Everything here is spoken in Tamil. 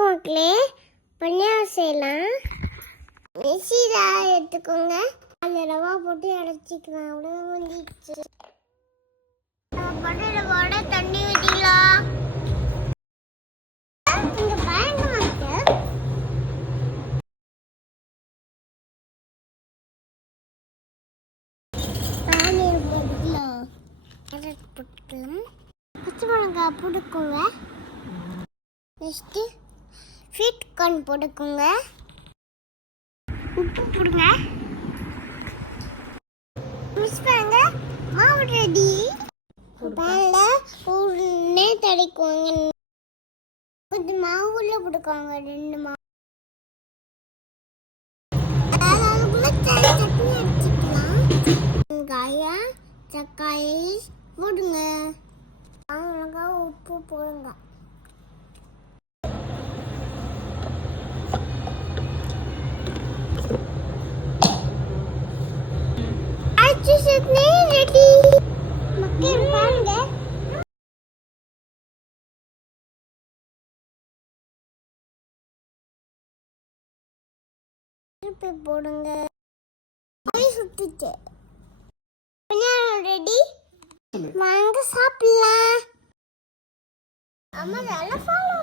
வாங்க மக்களே, பணியாரம் செய்யலாம். மிக்ஸியில் எடுத்துக்கோங்க. அந்த ரவா போட்டு அடைச்சிக்கலாம். அவ்வளோ வந்துச்சு. போட்டு ரவோட தண்ணி ஊற்றிக்கலாம். இங்கே பாருங்க மக்கள், பானீர் போட்டுக்கலாம். கேரட் போட்டுக்கலாம். பச்சை மிளகாய் போட்டுக்கோங்க. நெக்ஸ்ட்டு ஸ்வீட் கார்ன் போட்டுக்கோங்க. உப்பு போடுங்க. மிக்ஸ் பண்ணுங்க. மாவு ரெடி. பேனில் உடனே தடைக்குவாங்க. கொஞ்சம் மாவு உள்ள போட்டுக்கோங்க. 2 மாவு. அதுக்குள்ள சட்னி அடிச்சுக்கலாம். வெங்காயம் தக்காளி போடுங்க. மிளகாய் உப்பு போடுங்க. சட்னி ரெடி. மக்கள் பாருங்க. திருப்பி போடுங்க. சுத்திட்டு ரெடி. வாங்க சாப்பிடலாம். அம்மா நல்லா ஃபாலோ